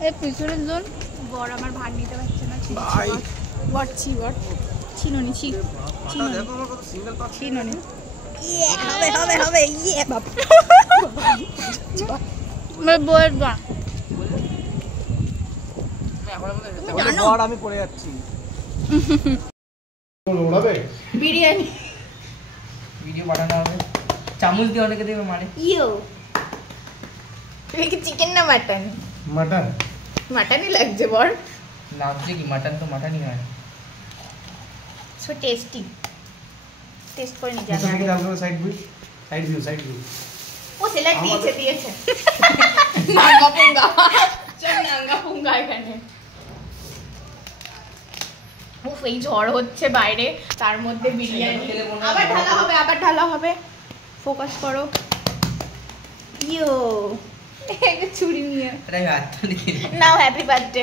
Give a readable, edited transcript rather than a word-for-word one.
এই পিছনের জন বর আমার ভাগ নিতে পারছে না। বর ছিনুনি ছিনুনি হবে হবে হবে ইয়ে বাবা বউয়ের দা জানো আমি পড়ে যাচ্ছি বিরিয়ানি ভিডিও বানানো হবে চামচ দিয়ে অনেকে দেবে মারে ইয়ো কি চিকেন না মাটন মাটন মাটনই লাগছে বর লাগছে কি মাটন তো মাটনই হয় সো টেস্টি টেস্ট করে নি জানা কি দাও সাইড ভিউ ও সেলেক্ট দিয়েছে নাঙ্গা পুঙ্গা চল নাঙ্গা পুঙ্গা এখানে ও এই ঝড় হচ্ছে বাইরে তার মধ্যে বিরিয়ানি আবার ঢালা হবে ফোকাস করো ইয়ো ছুরি নিয়ে আরে হাত নাও হ্যাপি বার্থডে